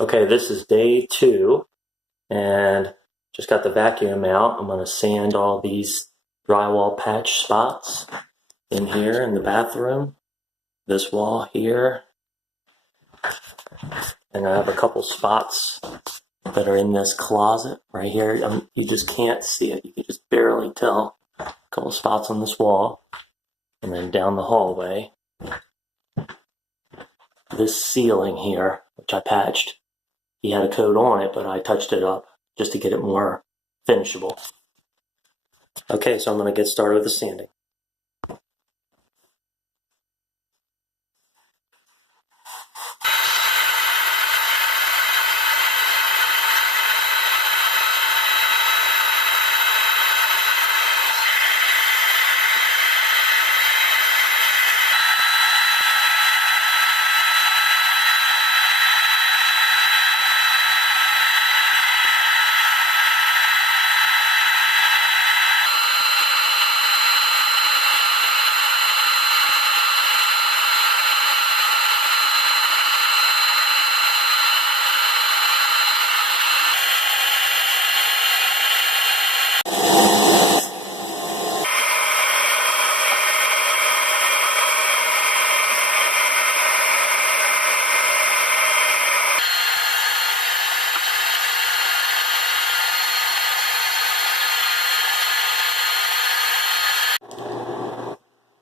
Okay, this is day 2, and just got the vacuum out. I'm going to sand all these drywall patch spots in here in the bathroom, this wall here, and I have a couple spots that are in this closet right here. You just can't see it. You can just barely tell. A couple spots on this wall, and then down the hallway. This ceiling here, which I patched, he had a coat on it, but I touched it up just to get it more finishable. Okay, so I'm going to get started with the sanding.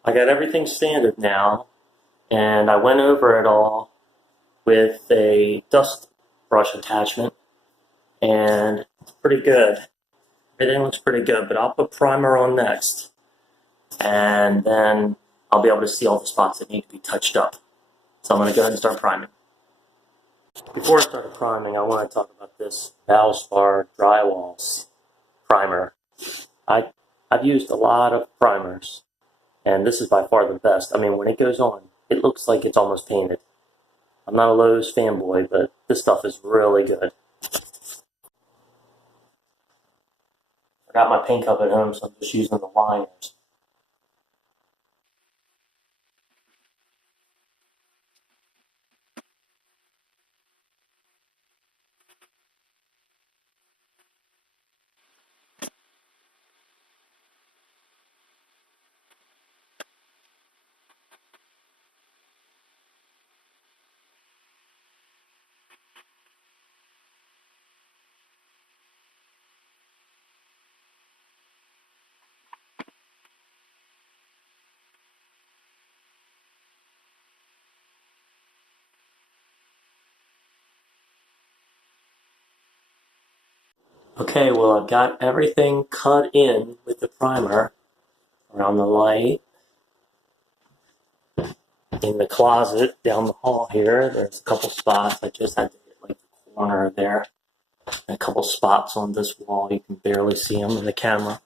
I got everything sanded now, and I went over it all with a dust brush attachment, and it's pretty good. Everything looks pretty good, but I'll put primer on next, and then I'll be able to see all the spots that need to be touched up. So I'm going to go ahead and start priming. Before I start priming, I want to talk about this Valspar Drywall primer. I've used a lot of primers, and this is by far the best. I mean, when it goes on, it looks like it's almost painted. I'm not a Lowe's fanboy, but this stuff is really good. I got my paint cup at home, so I'm just using the liners. Okay, well, I've got everything cut in with the primer around the light. In the closet down the hall here, there's a couple spots. I just had to hit like the corner there. And a couple spots on this wall. You can barely see them in the camera.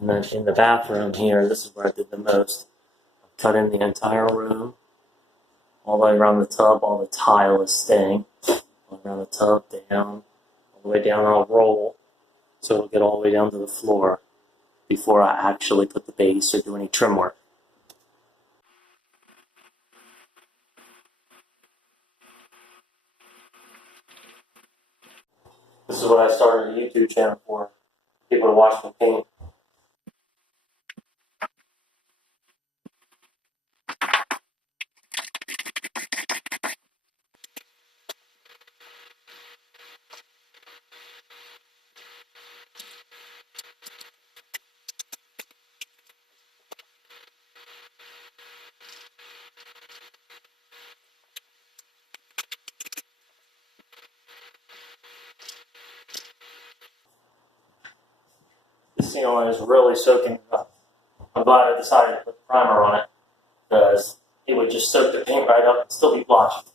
And then in the bathroom here, this is where I did the most. I cut in the entire room, all the way around the tub. All the tile is staying. All around the tub, down, all the way down. I'll roll, so it'll get all the way down to the floor before I actually put the base or do any trim work. This is what I started a YouTube channel for, people to watch me paint. The ceiling is really soaking up. I'm glad I decided to put primer on it, because it would just soak the paint right up and still be blotchy.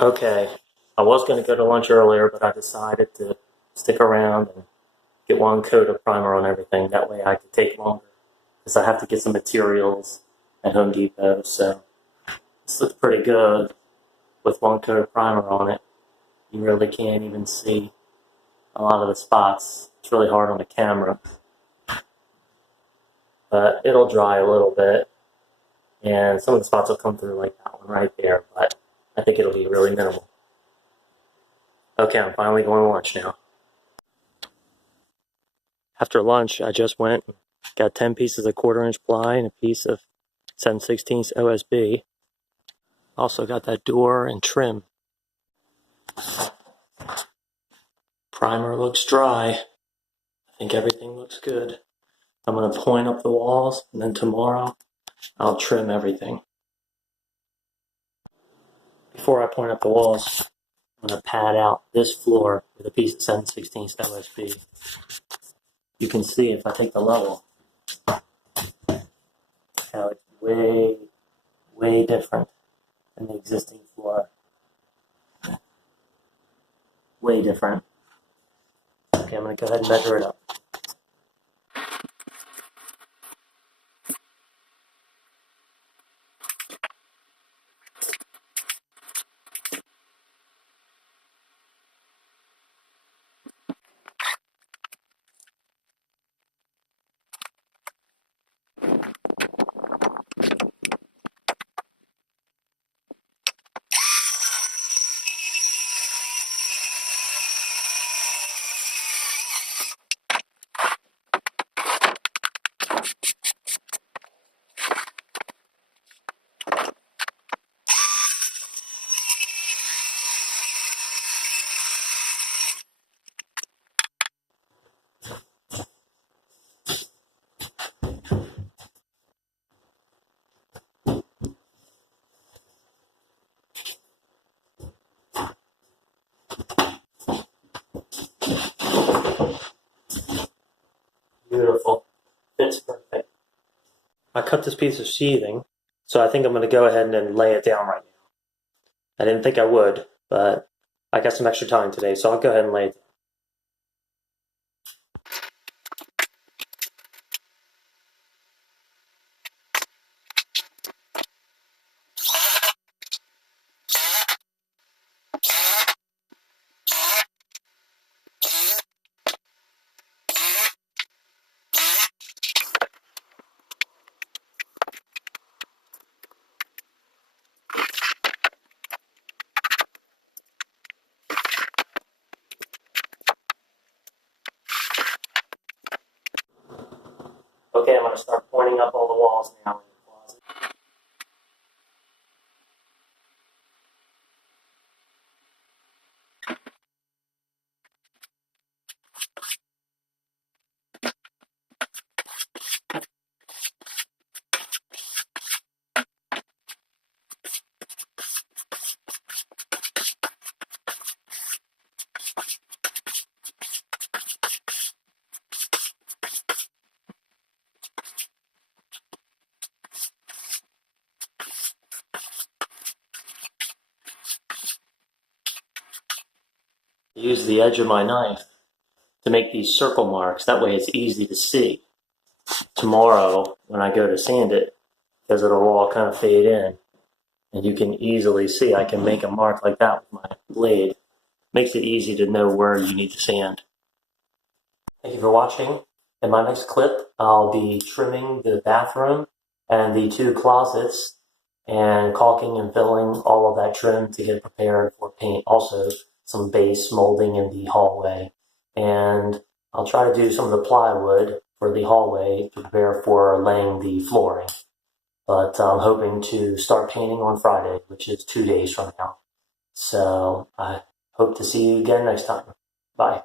Okay, I was going to go to lunch earlier, but I decided to stick around and get one coat of primer on everything. That way I could take longer, because I have to get some materials at Home Depot. So this looks pretty good with one coat of primer on it. You really can't even see a lot of the spots. It's really hard on the camera, but it'll dry a little bit, and some of the spots will come through like that one right there, but I think it'll be really minimal. Okay, I'm finally going to lunch now. After lunch, I just went and got 10 pieces of 1/4-inch ply and a piece of 7/16 OSB. Also got that door and trim. Primer looks dry. I think everything looks good. I'm going to point up the walls, and then tomorrow I'll trim everything. Before I point up the walls, I'm going to pad out this floor with a piece of 7/16 OSB. You can see if I take the level, how it's way, way different than the existing floor. Way different. Okay, I'm going to go ahead and measure it up. Beautiful. Fits perfect. I cut this piece of sheathing, so I think I'm going to go ahead and lay it down right now. I didn't think I would, but I got some extra time today, so I'll go ahead and lay it down. Okay, I'm going to start pointing up all the walls now in the closet. I use the edge of my knife to make these circle marks. That way it's easy to see. Tomorrow, when I go to sand it, because it'll all kind of fade in, and you can easily see, I can make a mark like that with my blade. Makes it easy to know where you need to sand. Thank you for watching. In my next clip, I'll be trimming the bathroom and the 2 closets and caulking and filling all of that trim to get prepared for paint. Also, some base molding in the hallway. And I'll try to do some of the plywood for the hallway to prepare for laying the flooring. But I'm hoping to start painting on Friday, which is 2 days from now. So I hope to see you again next time. Bye.